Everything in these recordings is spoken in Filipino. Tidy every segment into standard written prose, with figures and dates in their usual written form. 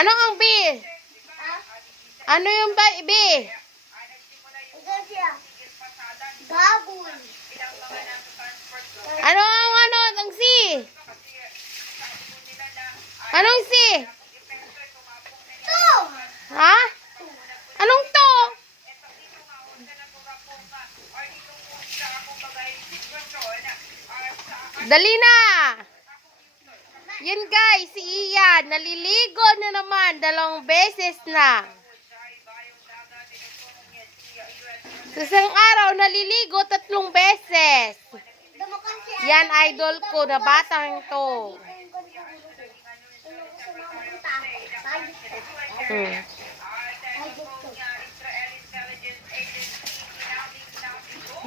Ano ang B? Ano yung B? Baboy. Ano ang C? Anong C? To. Ha? Anong to? Dali na! Yun guys, si Ian, naliligo na naman, 2 beses na. Sa isang araw, naliligo 3 beses. Yan, idol ko na batang to.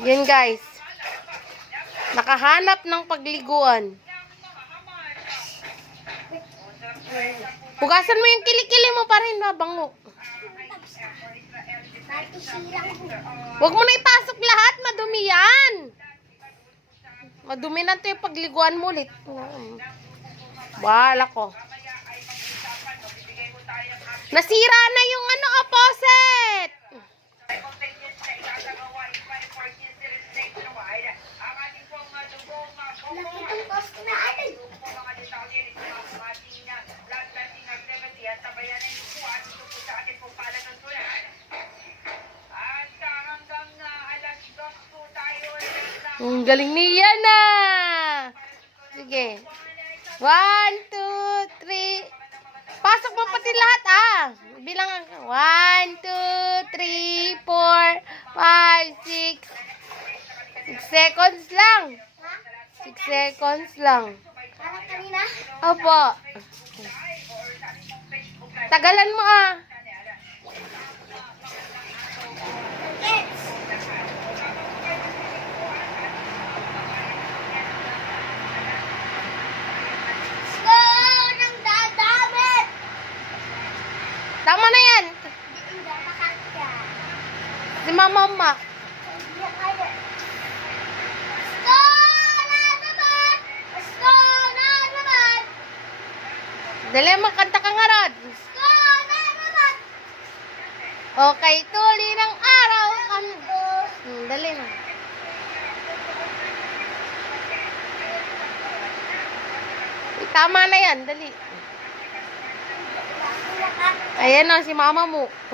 Yun guys. Nakahanap ng pagliguan. Hugasan mo yung kilikili mo pa rin, mabango. Huwag mo na ipasok lahat, madumi yan. Madumi na ito yung pagliguan mo ulit. Wala ko. Nasira na yung opposite. Ang galing niya na. Sige. 1, 2, 3. Pasok mo pati lahat Bilang 1, 2, 3, 4, 5, 6. 6 seconds lang. 6 seconds lang. Parang kanina. Opo. Tagalan mo Gets. Go ng dadamit. Tama na yan. Hindi makakya. Si mama. Hindi kaya. Go na naman. Go na naman. Dali, makanta ka nga, Rod. Go na naman. Okay, tuli ng araw. Dali na. Tama na yan, dali. Ayan si mama mo.